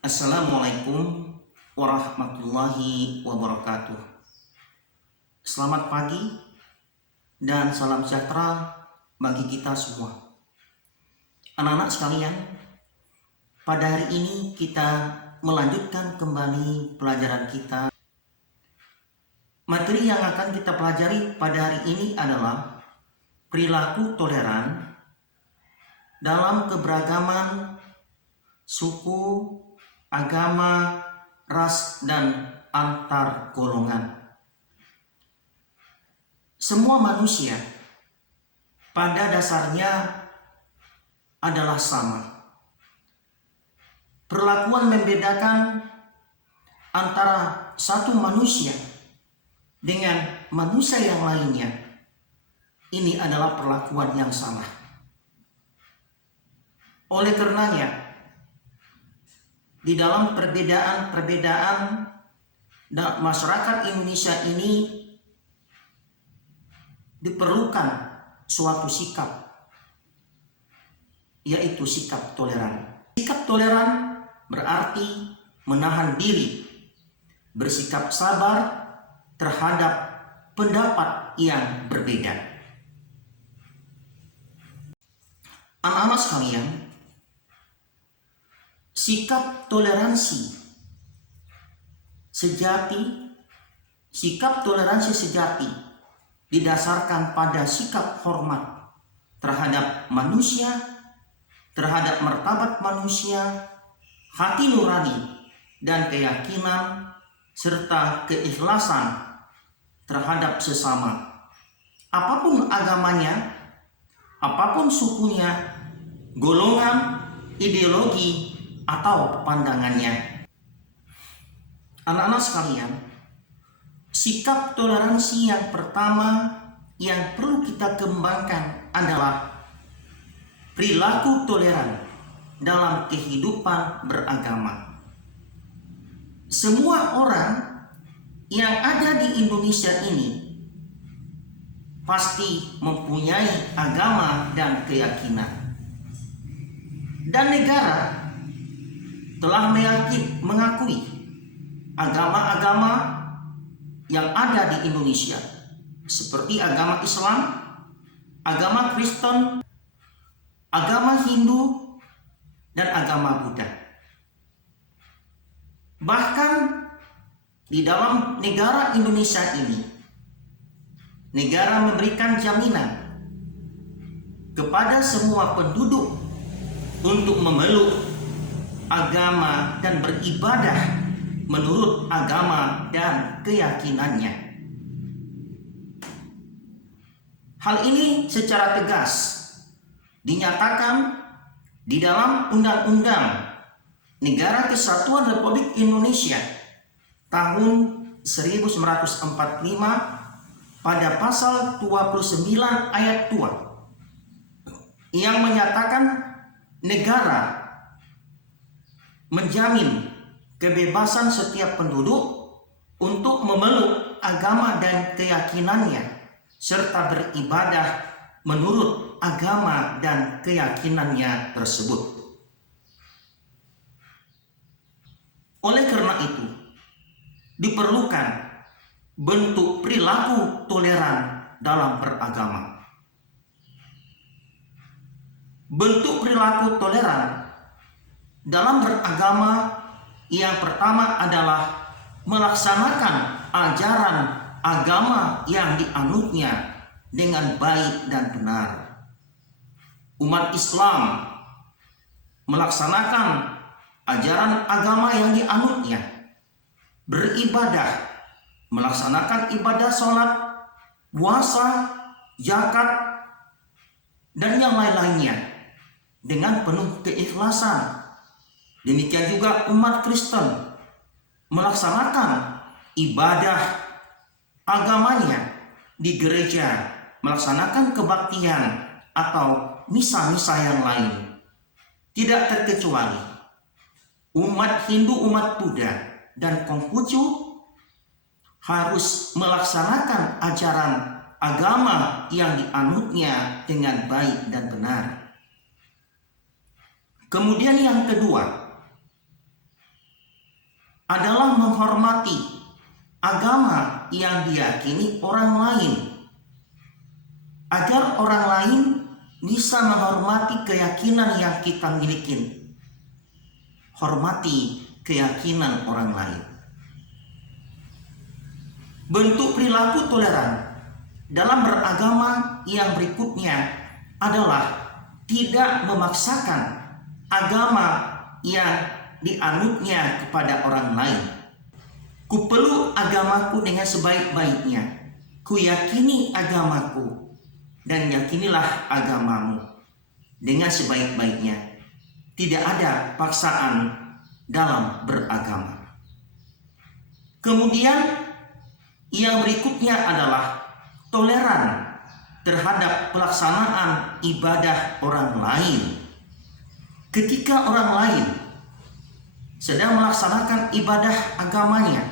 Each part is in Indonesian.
Assalamualaikum warahmatullahi wabarakatuh. Selamat pagi dan salam sejahtera bagi kita semua. Anak-anak sekalian, pada hari ini kita melanjutkan kembali pelajaran kita. Materi yang akan kita pelajari pada hari ini adalah perilaku toleran dalam keberagaman suku, agama, ras, dan antar golongan. Semua manusia pada dasarnya adalah sama. Perlakuan membedakan antara satu manusia dengan manusia yang lainnya. Ini adalah perlakuan yang salah. Oleh karenanya, di dalam perbedaan-perbedaan masyarakat Indonesia ini diperlukan suatu sikap, yaitu sikap toleran. Sikap toleran berarti menahan diri, bersikap sabar terhadap pendapat yang berbeda. Anak-anak sekalian, sikap toleransi sejati didasarkan pada sikap hormat terhadap manusia, terhadap martabat manusia, hati nurani dan keyakinan serta keikhlasan terhadap sesama. Apapun agamanya, apapun sukunya, golongan, ideologi, atau pandangannya. Anak-anak sekalian, sikap toleransi yang pertama yang perlu kita kembangkan adalah perilaku toleran dalam kehidupan beragama. Semua orang yang ada di Indonesia ini pasti mempunyai agama dan keyakinan. Dan negara telah mengakui agama-agama yang ada di Indonesia, seperti agama Islam, agama Kristen, agama Hindu, dan agama Buddha. Bahkan di dalam negara Indonesia ini, negara memberikan jaminan kepada semua penduduk untuk memeluk agama dan beribadah menurut agama dan keyakinannya. Hal ini secara tegas dinyatakan di dalam Undang-Undang Negara Kesatuan Republik Indonesia tahun 1945 pada pasal 29 ayat 2 yang menyatakan negara menjamin kebebasan setiap penduduk untuk memeluk agama dan keyakinannya serta beribadah menurut agama dan keyakinannya tersebut. Oleh karena itu, diperlukan bentuk perilaku toleran dalam beragama. Bentuk perilaku toleran dalam beragama yang pertama adalah melaksanakan ajaran agama yang dianutnya dengan baik dan benar. Umat Islam melaksanakan ajaran agama yang dianutnya, beribadah, melaksanakan ibadah sholat, puasa, zakat, dan yang lain-lainnya dengan penuh keikhlasan. Demikian juga umat Kristen melaksanakan ibadah agamanya di gereja, melaksanakan kebaktian atau misa-misa yang lain. Tidak terkecuali umat Hindu, umat Buddha, dan Konghucu harus melaksanakan ajaran agama yang dianutnya dengan baik dan benar. Kemudian yang kedua, adalah menghormati agama yang diyakini orang lain, agar orang lain bisa menghormati keyakinan yang kita miliki. Hormati keyakinan orang lain. Bentuk perilaku toleran dalam beragama yang berikutnya adalah tidak memaksakan agama yang dianutnya kepada orang lain. Kupeluk agamaku dengan sebaik-baiknya. Kuyakini agamaku dan yakinilah agamamu dengan sebaik-baiknya. Tidak ada paksaan dalam beragama. Kemudian yang berikutnya adalah toleran terhadap pelaksanaan ibadah orang lain. Ketika orang lain sedang melaksanakan ibadah agamanya,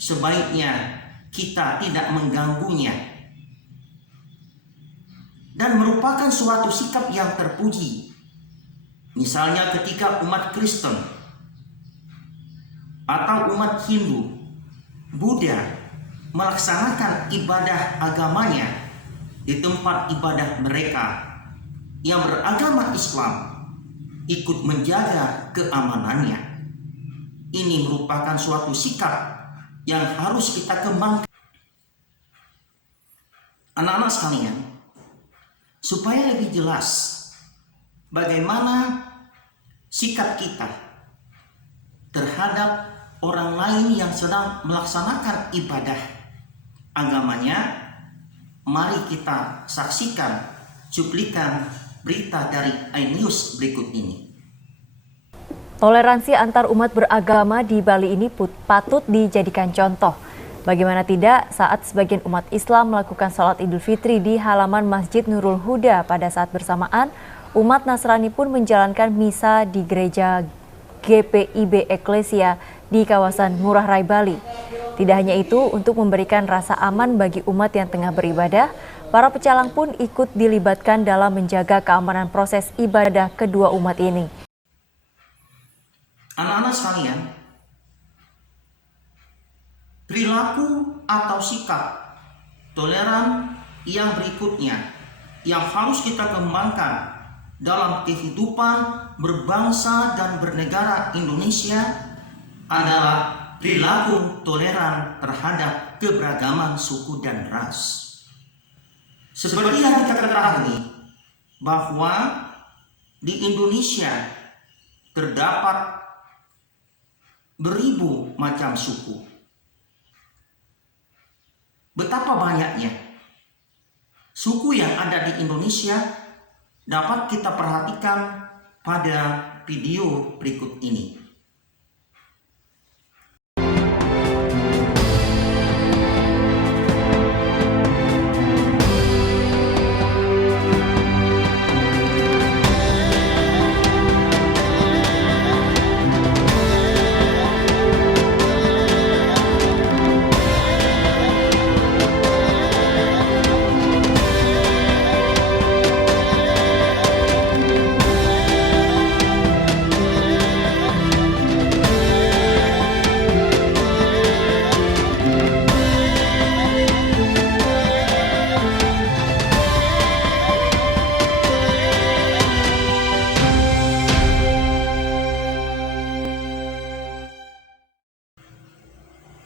sebaiknya kita tidak mengganggunya. Dan merupakan suatu sikap yang terpuji. Misalnya ketika umat Kristen atau umat Hindu, Buddha melaksanakan ibadah agamanya di tempat ibadah mereka, yang beragama Islam ikut menjaga keamanannya. Ini merupakan suatu sikap yang harus kita kembangkan. Anak-anak sekalian, supaya lebih jelas bagaimana sikap kita terhadap orang lain yang sedang melaksanakan ibadah agamanya, mari kita saksikan cuplikan berita dari iNews berikut ini. Toleransi antar umat beragama di Bali ini patut dijadikan contoh. Bagaimana tidak saat sebagian umat Islam melakukan sholat Idul Fitri di halaman Masjid Nurul Huda, pada saat bersamaan umat Nasrani pun menjalankan misa di gereja GPIB Eklesia di kawasan Ngurah Rai, Bali. Tidak hanya itu, untuk memberikan rasa aman bagi umat yang tengah beribadah, para pecalang pun ikut dilibatkan dalam menjaga keamanan proses ibadah kedua umat ini. Anak-anak sekalian, perilaku atau sikap toleran yang berikutnya yang harus kita kembangkan dalam kehidupan berbangsa dan bernegara Indonesia adalah perilaku toleran terhadap keberagaman suku dan ras. Seperti yang kita ketahui bahwa di Indonesia terdapat beribu macam suku. Betapa banyaknya suku yang ada di Indonesia dapat kita perhatikan pada video berikut ini.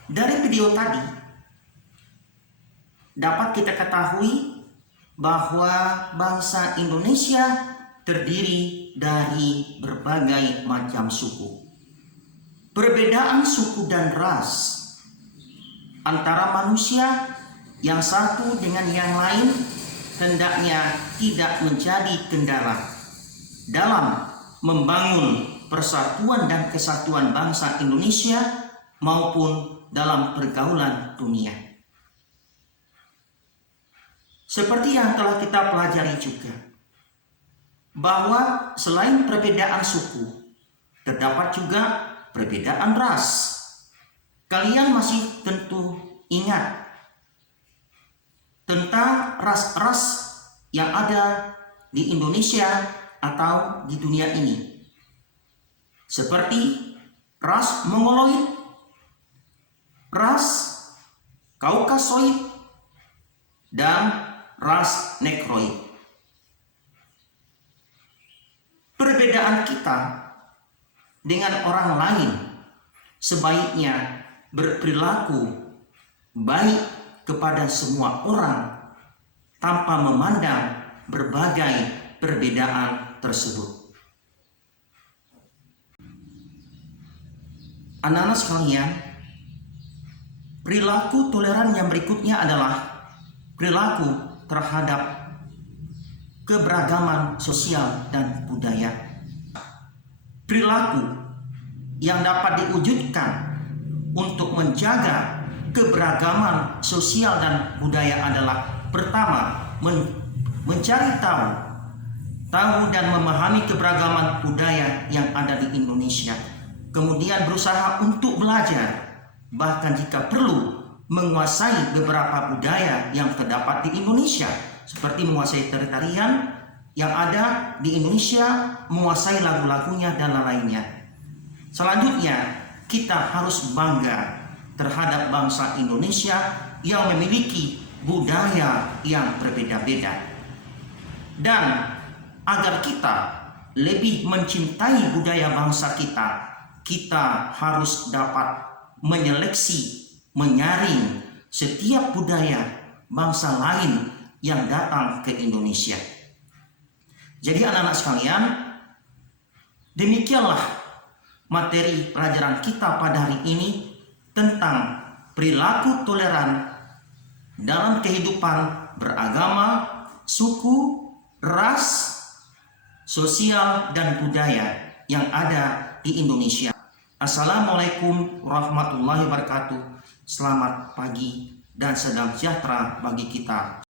Dari video tadi dapat kita ketahui bahwa bangsa Indonesia terdiri dari berbagai macam suku. Perbedaan suku dan ras antara manusia yang satu dengan yang lain hendaknya tidak menjadi kendala dalam membangun persatuan dan kesatuan bangsa Indonesia maupun dalam pergaulan dunia. Seperti yang telah kita pelajari juga, bahwa selain perbedaan suku, terdapat juga perbedaan ras. Kalian masih tentu ingat tentang ras-ras yang ada di Indonesia atau di dunia ini. Seperti ras Mongoloid, ras Kaukasoid, dan ras Negroid. Perbedaan kita dengan orang lain sebaiknya berperilaku baik kepada semua orang tanpa memandang berbagai perbedaan tersebut. Anak-anak sekalian, perilaku toleran yang berikutnya adalah perilaku terhadap keberagaman sosial dan budaya. Perilaku yang dapat diwujudkan untuk menjaga keberagaman sosial dan budaya adalah pertama, mencari tahu dan memahami keberagaman budaya yang ada di Indonesia. Kemudian berusaha untuk belajar, bahkan jika perlu menguasai beberapa budaya yang terdapat di Indonesia, seperti menguasai tarian yang ada di Indonesia, menguasai lagu-lagunya dan lainnya. Selanjutnya, kita harus bangga terhadap bangsa Indonesia yang memiliki budaya yang berbeda-beda. Dan agar kita lebih mencintai budaya bangsa kita harus dapat menyeleksi, menyaring setiap budaya bangsa lain yang datang ke Indonesia. Jadi anak-anak sekalian, demikianlah materi pelajaran kita pada hari ini tentang perilaku toleran dalam kehidupan beragama, suku, ras, sosial, dan budaya yang ada di Indonesia. Assalamualaikum warahmatullahi wabarakatuh. Selamat pagi dan salam sejahtera bagi kita